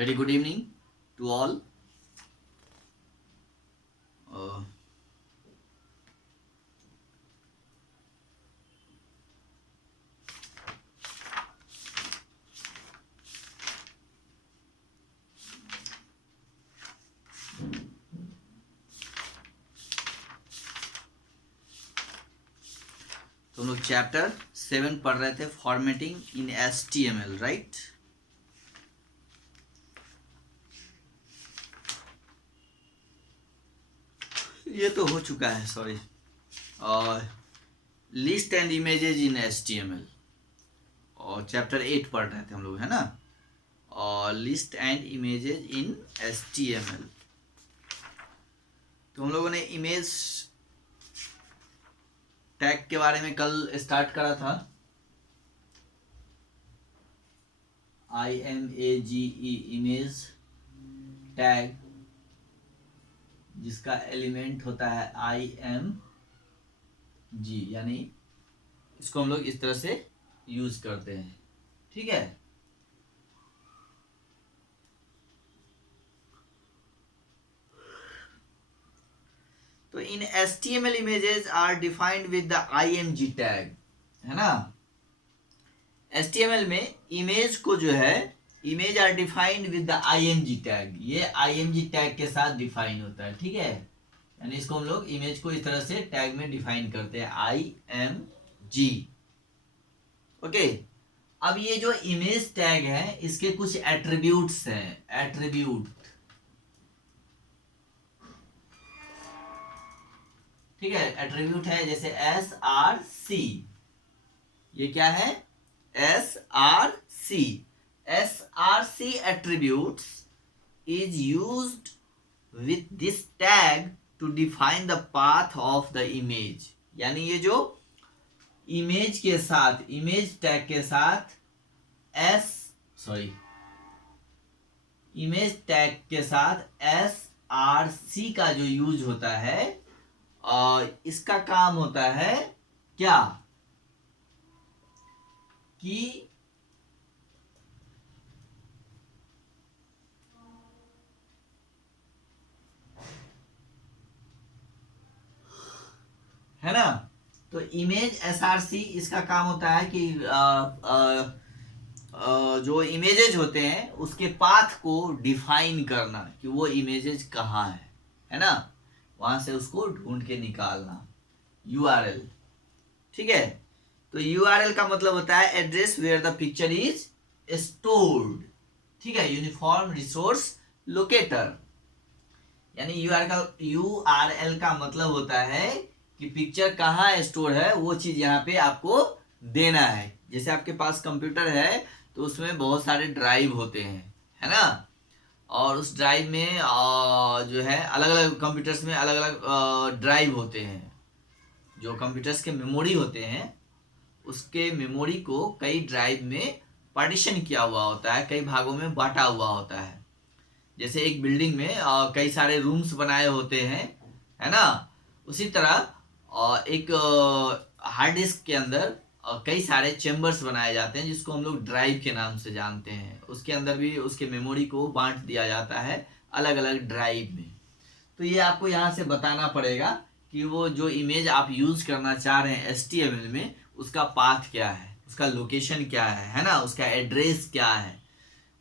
Very good evening to all. Uh, तो हम लोग चैप्टर 7 पढ़ रहे थे, फॉर्मेटिंग इन HTML, राइट। ये तो हो चुका है, सॉरी। और list and images in HTML, और चैप्टर 8 पढ़ रहे थे हम लोग, है ना। और list and images in HTML, तो हम लोगों ने इमेज टैग के बारे में कल स्टार्ट करा था। IMAGE इमेज टैग, जिसका एलिमेंट होता है IMG, यानी इसको हम लोग इस तरह से यूज करते हैं, ठीक है। तो in HTML images are defined with the IMG tag, है ना। HTML में इमेज को जो है, image are defined with the IMG tag, ये IMG टैग के साथ डिफाइन होता है, ठीक है। यानी इसको हम लोग इमेज को इस तरह से टैग में डिफाइन करते हैं, IMG, ओके। अब ये जो इमेज टैग है, इसके कुछ एट्रीब्यूट्स हैं, एट्रीब्यूट, ठीक है। एट्रीब्यूट है जैसे SRC, ये क्या है, SRC। SRC attributes is used with this tag to define the path of the image। यानी ये जो इमेज के साथ, इमेज टैग के साथ इमेज टैग के साथ SRC का जो यूज होता है, इसका काम होता है क्या, कि है ना। तो इमेज SRC, इसका काम होता है कि जो इमेजेज होते हैं उसके पाथ को डिफाइन करना, कि वो इमेजेज कहाँ है ना, वहां से उसको ढूंढ के निकालना, URL, ठीक है। तो URL का मतलब होता है address where the picture is stored, ठीक है, यूनिफॉर्म रिसोर्स लोकेटर। यानी URL का मतलब होता है कि पिक्चर कहाँ स्टोर है, वो चीज यहाँ पे आपको देना है। जैसे आपके पास कंप्यूटर है तो उसमें बहुत सारे ड्राइव होते हैं, है ना। और उस ड्राइव में जो है, अलग अलग कंप्यूटर्स में अलग अलग ड्राइव होते हैं। जो कंप्यूटर्स के मेमोरी होते हैं, उसके मेमोरी को कई ड्राइव में पार्टीशन किया हुआ होता है, कई भागों में बांटा हुआ होता है। जैसे एक बिल्डिंग में कई सारे रूम्स बनाए होते हैं, है ना। उसी तरह एक हार्ड डिस्क के अंदर कई सारे चेम्बर्स बनाए जाते हैं, जिसको हम लोग ड्राइव के नाम से जानते हैं। उसके अंदर भी उसके मेमोरी को बांट दिया जाता है अलग अलग ड्राइव में। तो ये आपको यहाँ से बताना पड़ेगा कि वो जो इमेज आप यूज करना चाह रहे हैं HTML में, उसका पाथ क्या है, उसका लोकेशन क्या है ना, उसका एड्रेस क्या है।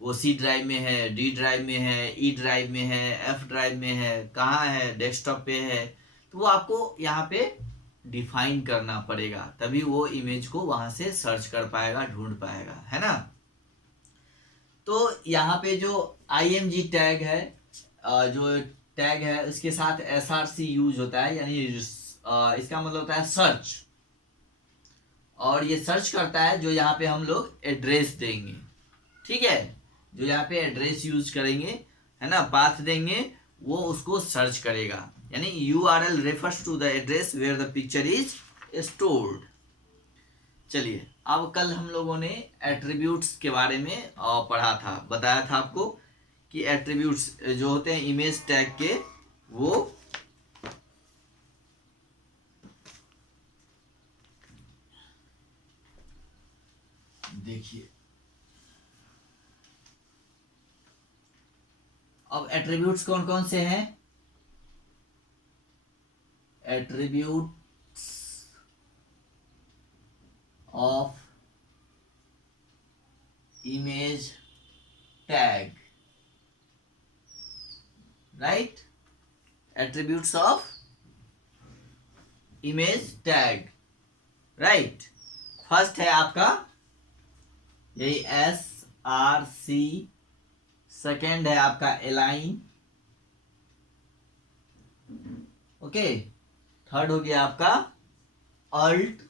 वो C ड्राइव में है, D ड्राइव में है, E ड्राइव में है, F ड्राइव में है, कहाँ है, डेस्कटॉप पे है। तो वो आपको यहाँ पे डिफाइन करना पड़ेगा, तभी वो इमेज को वहां से सर्च कर पाएगा, ढूंढ पाएगा, है ना। तो यहाँ पे जो IMG टैग है, जो टैग है, उसके साथ SRC यूज होता है, यानी इसका मतलब होता है सर्च। और ये सर्च करता है जो यहाँ पे हम लोग एड्रेस देंगे, ठीक है। जो यहाँ पे एड्रेस यूज करेंगे, है ना, पाथ देंगे, वो उसको सर्च करेगा। यानी URL refers to the address where the picture is stored. चलिए, अब कल हम लोगों ने एट्रीब्यूट्स के बारे में पढ़ा था, बताया था आपको कि एट्रीब्यूट्स जो होते हैं इमेज टैग के, वो देखिए, अब एट्रीब्यूट्स कौन कौन से हैं? Attributes of image tag, right? Attributes of image tag, right? First है आपका यही SRC, सेकेंड है आपका अलाइन, ओके, थर्ड हो गया आपका अल्ट,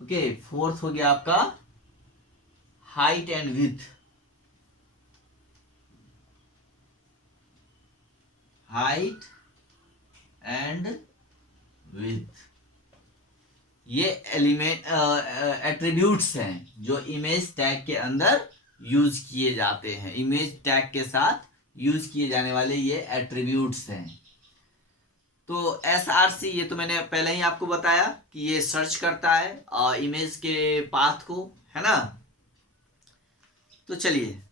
ओके, फोर्थ हो गया आपका height and width, height and width. ये एलिमेंट एट्रीब्यूट्स हैं जो इमेज टैग के अंदर यूज किए जाते हैं, इमेज टैग के साथ यूज किए जाने वाले ये एट्रीब्यूट्स हैं। तो SRC ये तो मैंने पहले ही आपको बताया कि ये सर्च करता है इमेज के पाथ को, है ना? तो चलिए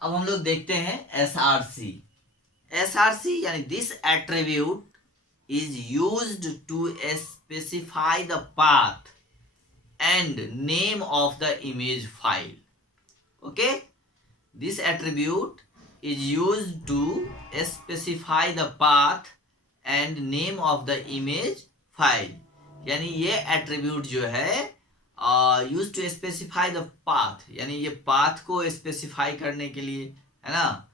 अब हम लोग देखते हैं SRC। SRC यानी this attribute is used to specify the path and name of the image file. Okay, this attribute is used to specify the path and name of the image file. यानी ये attribute जो है used to specify the path, यानी ये path को specify करने के लिए, है ना?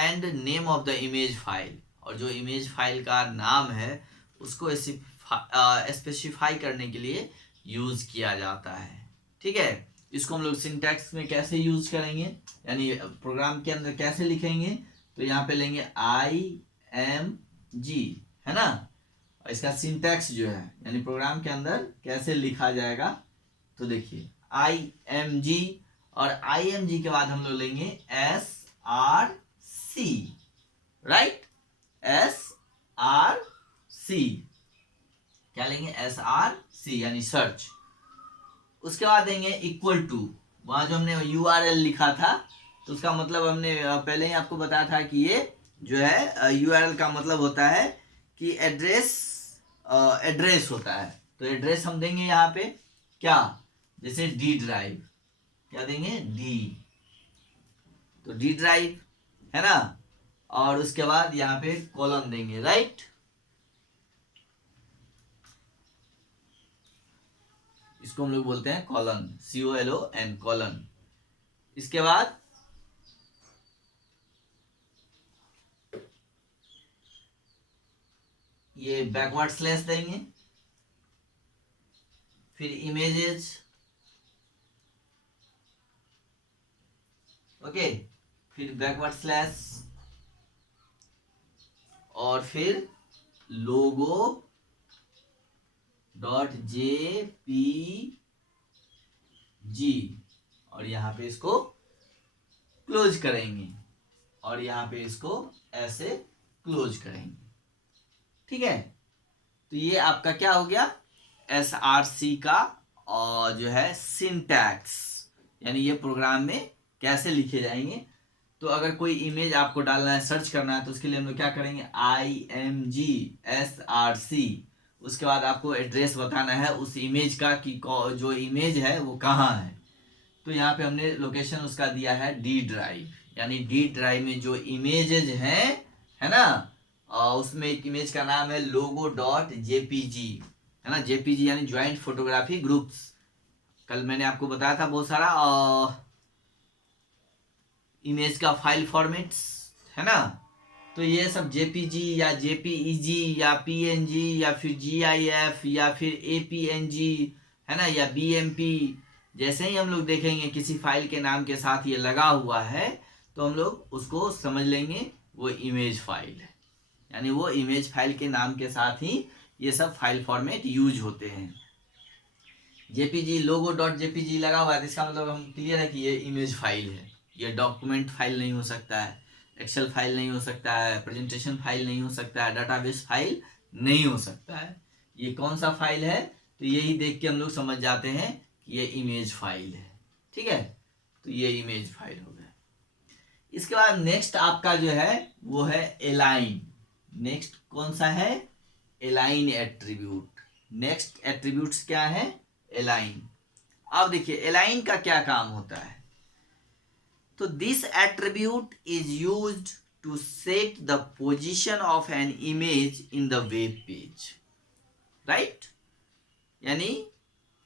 and name of the image file, और जो इमेज फाइल का नाम है उसको स्पेसिफाई करने के लिए यूज किया जाता है, ठीक है? इसको हम लोग सिंटैक्स में कैसे यूज करेंगे, यानी प्रोग्राम के अंदर कैसे लिखेंगे? तो यहाँ पे लेंगे IMG, है ना? इसका सिंटैक्स जो है यानी प्रोग्राम के अंदर कैसे लिखा जाएगा, तो देखिए IMG, और IMG के बाद हम लोग लेंगे SRC, राइट? SRC क्या लेंगे? SRC यानी सर्च। उसके बाद देंगे इक्वल टू, वहां जो हमने URL लिखा था तो उसका मतलब हमने पहले ही आपको बताया था कि ये जो है URL का मतलब होता है कि एड्रेस होता है। तो एड्रेस हम देंगे यहाँ पे क्या, जैसे D ड्राइव, क्या देंगे? D, तो D ड्राइव, है ना? और उसके बाद यहाँ पे कॉलन देंगे, राइट? इसको हम लोग बोलते हैं कॉलन, COLON, कॉलन। इसके बाद ये बैकवर्ड स्लैश देंगे, फिर इमेजेस, ओके, फिर बैकवर्ड स्लैश, और फिर लोगो .jpg, और यहाँ पे इसको क्लोज करेंगे, और यहाँ पे इसको ऐसे क्लोज करेंगे, ठीक है? तो ये आपका क्या हो गया? SRC का और जो है सिंटैक्स, यानी ये प्रोग्राम में कैसे लिखे जाएंगे। तो अगर कोई इमेज आपको डालना है, सर्च करना है, तो उसके लिए हम लोग क्या करेंगे? IMG SRC, उसके बाद आपको एड्रेस बताना है उस इमेज का कि जो इमेज है वो कहाँ है। तो यहाँ पे हमने लोकेशन उसका दिया है D ड्राइव, यानी D ड्राइव में जो इमेजेज हैं, है ना, उसमें एक इमेज का नाम है logo.jpg, है ना? JPG यानी ज्वाइंट फोटोग्राफी ग्रुप्स। कल मैंने आपको बताया था बहुत सारा इमेज का फाइल फॉर्मेट्स, है ना? तो ये सब JPG या JPEG या PNG या फिर GIF या फिर APNG, है ना, या BMP, जैसे ही हम लोग देखेंगे किसी फाइल के नाम के साथ ये लगा हुआ है तो हम लोग उसको समझ लेंगे वो इमेज फाइल है, यानी वो इमेज फाइल के नाम के साथ ही ये सब फाइल फॉर्मेट यूज होते हैं। JPG logo.jpg लगा हुआ है तो इसका मतलब हम क्लियर है कि ये इमेज फाइल है, ये डॉक्यूमेंट फाइल नहीं हो सकता है, एक्सेल फाइल नहीं हो सकता है, प्रेजेंटेशन फाइल नहीं हो सकता है, डाटाबेस फाइल नहीं हो सकता है। ये कौन सा फाइल है? तो यही देख के हम लोग समझ जाते हैं कि ये इमेज फाइल है, ठीक है? तो ये इमेज फाइल हो गया। इसके बाद नेक्स्ट आपका जो है वो है एलाइन। नेक्स्ट कौन सा है? Align attribute. नेक्स्ट एट्रीब्यूट्स क्या है? एलाइन। अब देखिए एलाइन का क्या काम होता है। तो this attribute is used to set the position of an image in the web page, right. यानी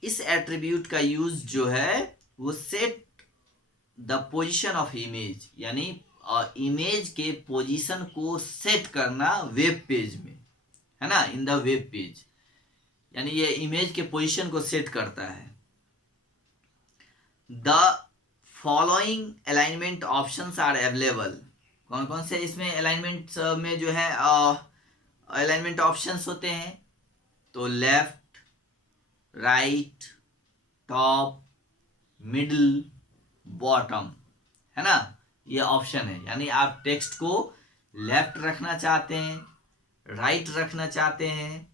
इस एट्रीब्यूट का यूज जो है वो set the position of image, यानी इमेज के पोजीशन को सेट करना वेब पेज में, है ना, इन द वेब पेज। यानी ये इमेज के पोजीशन को सेट करता है। The following alignment options are available. कौन कौन से इसमें अलाइनमेंट में जो है अलाइनमेंट ऑप्शंस होते हैं? तो left, right, top, middle, bottom, है ना, ये ऑप्शन है। यानी आप टेक्स्ट को लेफ्ट रखना चाहते हैं, राइट रखना चाहते हैं,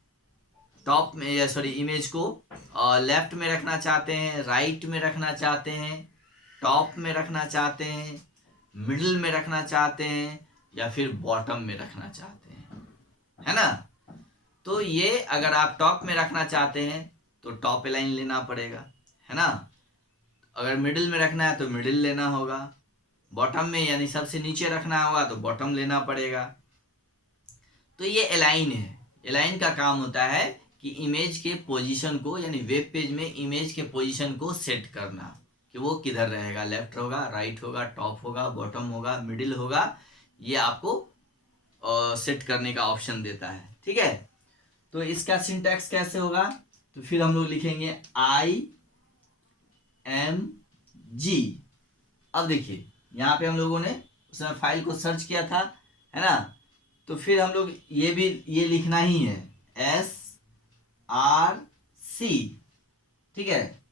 टॉप में या सॉरी इमेज को लेफ्ट में रखना चाहते हैं, राइट में रखना चाहते हैं, टॉप में रखना चाहते हैं, मिडिल में रखना चाहते हैं, या फिर बॉटम में रखना चाहते हैं, है ना। तो ये अगर आप टॉप में रखना चाहते हैं तो टॉप लाइन लेना पड़ेगा, है ना। अगर मिडिल में रखना है तो मिडिल लेना होगा, बॉटम में यानी सबसे नीचे रखना होगा तो बॉटम लेना पड़ेगा। तो ये अलाइन है। अलाइन का काम होता है कि इमेज के पोजीशन को, यानी वेब पेज में इमेज के पोजीशन को सेट करना कि वो किधर रहेगा, लेफ्ट होगा, राइट होगा, टॉप होगा, बॉटम होगा, मिडिल होगा। ये आपको सेट करने का ऑप्शन देता है, ठीक है। तो इसका सिंटैक्स कैसे होगा? तो फिर हम लोग लिखेंगे IMG। अब देखिए यहाँ पे हम लोगों ने उसमें फाइल को सर्च किया था, है ना। तो फिर हम लोग ये लिखना ही है SRC, ठीक है।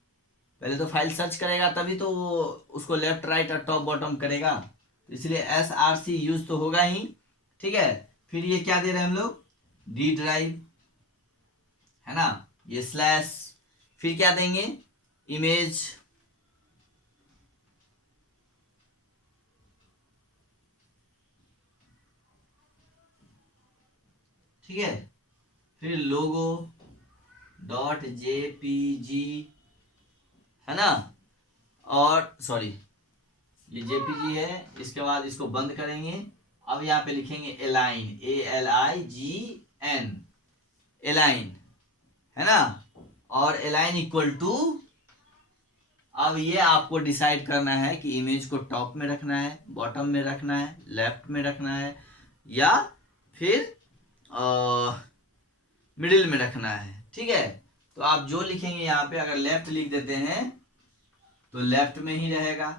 पहले तो फाइल सर्च करेगा तभी तो वो उसको लेफ्ट, राइट और टॉप बॉटम करेगा, तो इसलिए SRC यूज तो होगा ही, ठीक है। फिर ये क्या दे रहे हैं हम लोग? D ड्राइव, है ना, ये स्लैश, फिर क्या देंगे? इमेज, ठीक है। फिर लोगो डॉट JPG, है ना, और सॉरी ये JPG है। इसके बाद इसको बंद करेंगे। अब यहाँ पे लिखेंगे एलाइन, ALIGN, एलाइन, है ना। और एलाइन इक्वल टू, अब ये आपको डिसाइड करना है कि इमेज को टॉप में रखना है, बॉटम में रखना है, लेफ्ट में रखना है, या फिर मिडिल में रखना है, ठीक है। तो आप जो लिखेंगे यहाँ पे, अगर लेफ्ट लिख देते हैं तो लेफ्ट में ही रहेगा,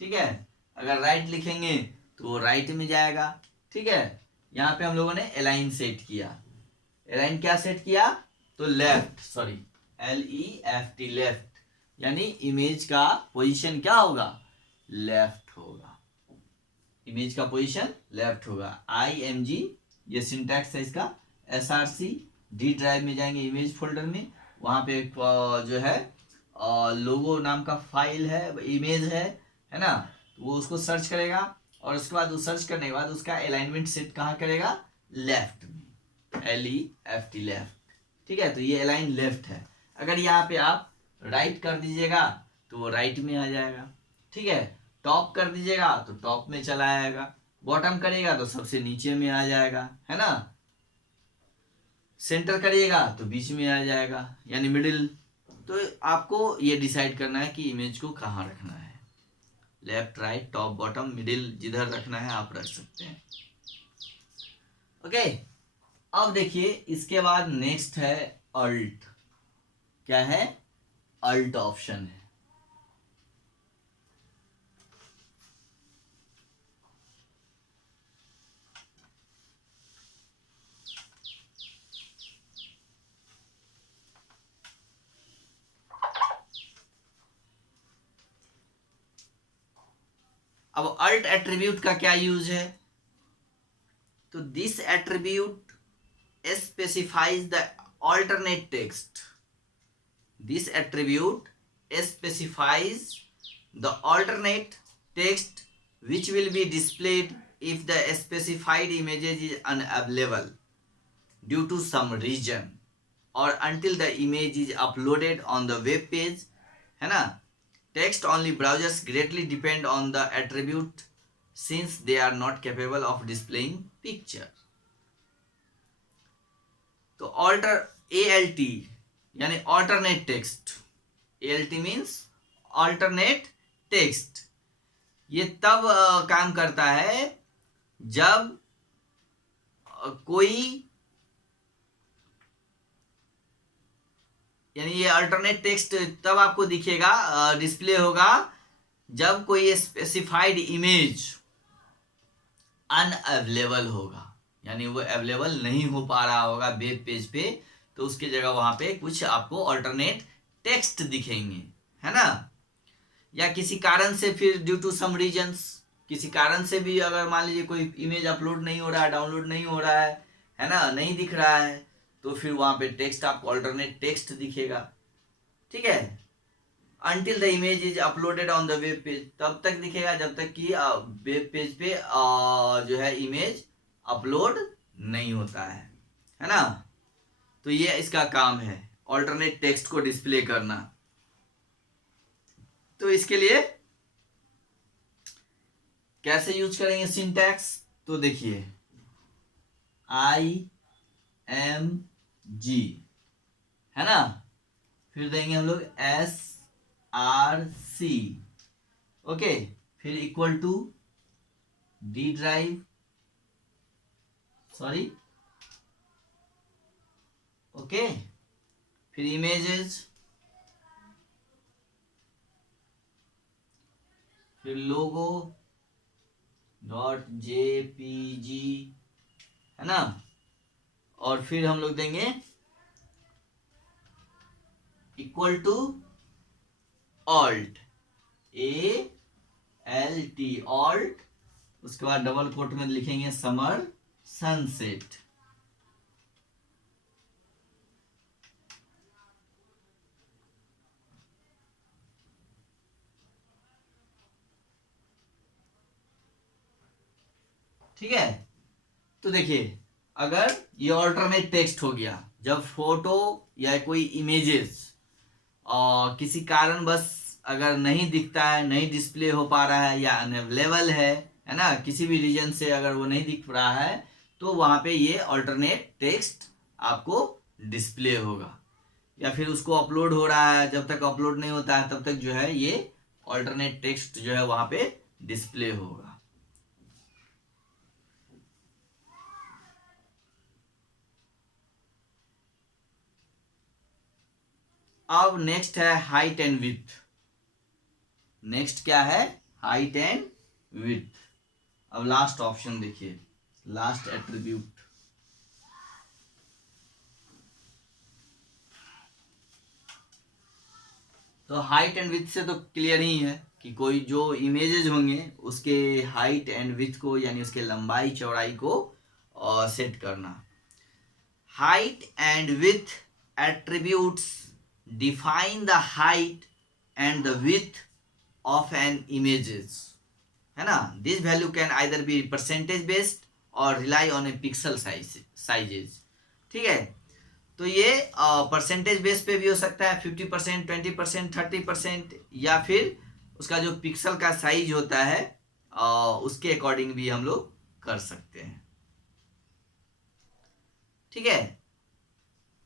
ठीक है। अगर राइट लिखेंगे तो वो राइट में जाएगा, ठीक है। यहाँ पे हम लोगों ने अलाइन सेट किया। अलाइन क्या सेट किया? तो लेफ्ट, सॉरी LEFT, लेफ्ट, यानी इमेज का पोजीशन क्या होगा? लेफ्ट होगा। इमेज का पोजीशन लेफ्ट होगा। IMG, ये सिंटैक्स है इसका। SRC, D ड्राइव में जाएंगे इमेज फोल्डर में, वहां पे एक जो है लोगो नाम का फाइल है, इमेज है ना। वो उसको सर्च करेगा और उसके बाद वो सर्च करने के बाद उसका अलाइनमेंट सेट कहाँ करेगा? लेफ्ट में, LEFT, लेफ्ट, ठीक है। तो ये अलाइन लेफ्ट है। अगर यहाँ पे आप राइट कर दीजिएगा तो वो राइट में आ जाएगा, ठीक है। टॉप कर दीजिएगा तो टॉप में चला आएगा, बॉटम करिएगा तो सबसे नीचे में आ जाएगा, है ना। सेंटर करिएगा तो बीच में आ जाएगा, यानी मिडिल। तो आपको ये डिसाइड करना है कि इमेज को कहाँ रखना है, left, right, top, bottom, middle, जिधर रखना है आप रख सकते हैं, ओके। अब देखिए इसके बाद नेक्स्ट है अल्ट। क्या है? अल्ट ऑप्शन है। अब अल्ट एट्रीब्यूट का क्या यूज है? तो this attribute specifies the alternate text. This attribute specifies the alternate text which will be displayed if the specified images is unavailable due to some reason or until the image is uploaded on the web page, है ना. Text only browsers greatly depend on the attribute since they are not capable of displaying picture. तो ALT यानी alternate text, ALT means alternate text, ये तब काम करता है जब कोई, यानी ये अल्टरनेट टेक्स्ट तब आपको दिखेगा, डिस्प्ले होगा जब कोई स्पेसिफाइड इमेज अनअवेलेबल होगा, यानी वो अवेलेबल नहीं हो पा रहा होगा वेब पेज पे, तो उसके जगह वहां पे कुछ आपको अल्टरनेट टेक्स्ट दिखेंगे, है ना. या किसी कारण से, फिर ड्यू टू सम रीजंस, किसी कारण से भी अगर मान लीजिए कोई इमेज अपलोड नहीं हो रहा है, डाउनलोड नहीं हो रहा है ना, नहीं दिख रहा है, तो फिर वहां पे टेक्स्ट आपको अल्टरनेट टेक्स्ट दिखेगा. ठीक है. Until the image is uploaded on the web page, तब तक दिखेगा जब तक कि वेब पेज पे जो है इमेज अपलोड नहीं होता है ना. तो ये इसका काम है, अल्टरनेट टेक्स्ट को डिस्प्ले करना. तो इसके लिए कैसे यूज करेंगे सिंटैक्स, तो देखिए IMG है ना, फिर देंगे हम लोग SRC, ओके, फिर equal to D drive, sorry, okay, फिर इमेजेस, फिर लोगो .jpg है ना, और फिर हम लोग देंगे equal to alt, ALT, alt, उसके बाद डबल कोट में लिखेंगे समर सनसेट. ठीक है. तो देखिए अगर ये ऑल्टरनेट टेक्स्ट हो गया जब फोटो या कोई इमेजेस किसी कारण बस अगर नहीं दिखता है, नहीं डिस्प्ले हो पा रहा है या अनअवेलेबल है ना, किसी भी रीजन से अगर वो नहीं दिख रहा है, तो वहां पे ये ऑल्टरनेट टेक्स्ट आपको डिस्प्ले होगा. या फिर उसको अपलोड हो रहा है, जब तक अपलोड नहीं होता है तब तक जो है ये ऑल्टरनेट टेक्स्ट जो है वहां पे डिस्प्ले होगा. अब नेक्स्ट है हाइट एंड विड्थ. नेक्स्ट क्या है, हाइट एंड विड्थ. अब लास्ट ऑप्शन देखिए, लास्ट एट्रीब्यूट. तो हाइट एंड विड्थ से तो क्लियर ही है कि कोई जो इमेजेस होंगे उसके हाइट एंड विड्थ को, यानी उसके लंबाई चौड़ाई को सेट करना. Height and width attributes define the height and the width of an images, है ना. This value can either be percentage based or rely on a pixel sizes. ठीक है. तो ये परसेंटेज बेस पे भी हो सकता है, 50%, 20%, 30%, या फिर उसका जो पिक्सल का साइज होता है उसके अकॉर्डिंग भी हम लोग कर सकते हैं. ठीक है.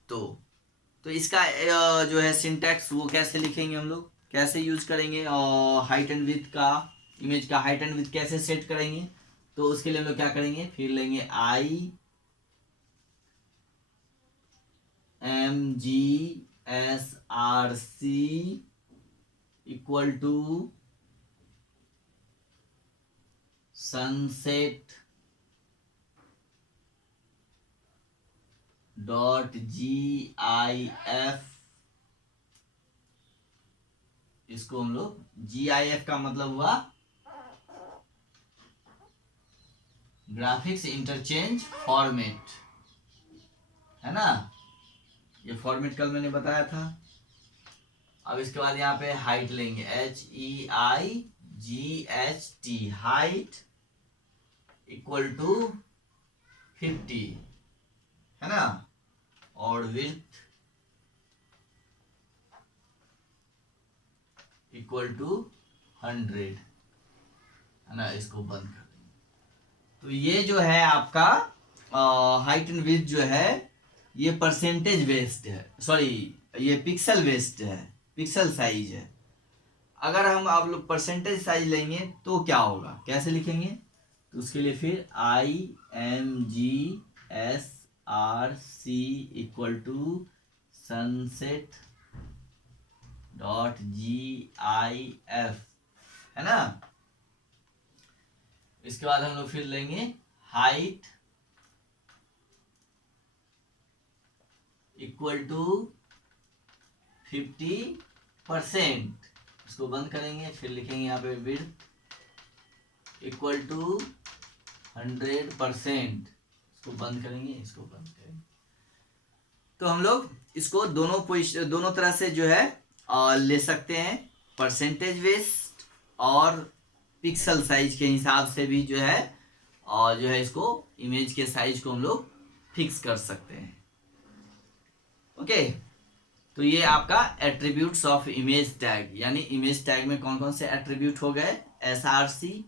तो इसका जो है सिंटैक्स वो कैसे लिखेंगे हम लोग, कैसे यूज करेंगे, और हाइट एंड विड्थ का, इमेज का हाइट एंड विड्थ कैसे सेट करेंगे, तो उसके लिए हम लोग क्या करेंगे, फिर लेंगे IMGSRC equal to sunset .gif. इसको हम लोग, GIF का मतलब हुआ ग्राफिक्स इंटरचेंज फॉर्मेट, है ना. ये फॉर्मेट कल मैंने बताया था. अब इसके बाद यहाँ पे हाइट लेंगे, HEIGHT, हाइट इक्वल टू 50, है ना, और विड्थ इक्वल टू 100, है ना। इसको बंद कर देंगे। तो ये जो है आपका हाइट एंड विड्थ जो है ये परसेंटेज बेस्ड है, सॉरी ये पिक्सल बेस्ड है, पिक्सल साइज है। अगर हम आप लोग परसेंटेज साइज लेंगे तो क्या होगा, कैसे लिखेंगे, तो उसके लिए फिर IMGSRC equal to sunset .GIF, है ना। इसके बाद हम लोग फिर लेंगे हाइट इक्वल टू 50%, इसको बंद करेंगे, फिर लिखेंगे यहाँ पे विड्थ इक्वल टू 100%, इसको बंद करेंगे, इसको बंद करेंगे। तो हम लोग इसको दोनों तरह से जो है ले सकते हैं, परसेंटेज बेस्ड और पिक्सल साइज के हिसाब से भी जो है, और जो है इसको इमेज के साइज को हम लोग फिक्स कर सकते हैं। ओके, तो ये आपका एट्रीब्यूट्स ऑफ इमेज टैग, यानी इमेज टैग में कौन कौन से एट्रीब्यूट हो गए, SRC,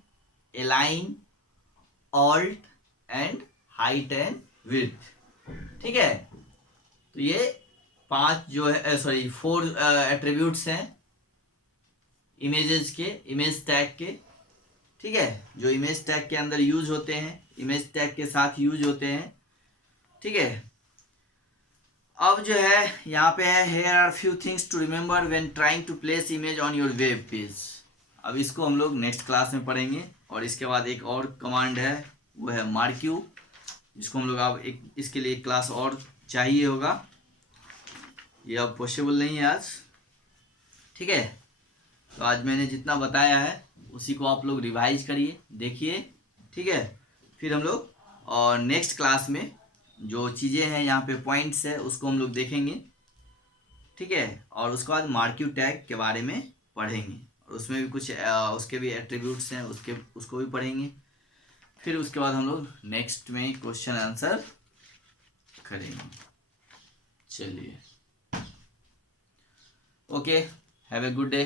align, alt and height and width, ठीक है। तो ये 5 जो है, सॉरी 4 एट्रीब्यूट्स हैं इमेजेस के, इमेज टैग के, ठीक है, जो इमेज टैग के अंदर यूज होते हैं, इमेज टैग के साथ यूज होते हैं, ठीक है। अब जो है यहाँ पे है, here are few things to remember when trying to place image on your web page। अब इसको हम लोग नेक्स्ट क्लास में पढ़ेंगे। और इसके बाद एक और कमांड है, वो है मार्क्यू, जिसको हम लोग अब इसके लिए एक क्लास और चाहिए होगा, ये अब पॉसिबल नहीं है आज, ठीक है। तो आज मैंने जितना बताया है उसी को आप लोग रिवाइज करिए, देखिए, ठीक है। फिर हम लोग और नेक्स्ट क्लास में जो चीज़ें हैं यहाँ पे पॉइंट्स है उसको हम लोग देखेंगे, ठीक है। और उसके बाद मार्क्यू टैग के बारे में पढ़ेंगे, और उसमें भी कुछ उसके भी एट्रीब्यूट्स हैं, उसको भी पढ़ेंगे। फिर उसके बाद हम लोग नेक्स्ट में क्वेश्चन आंसर करेंगे। चलिए, okay, have a good day.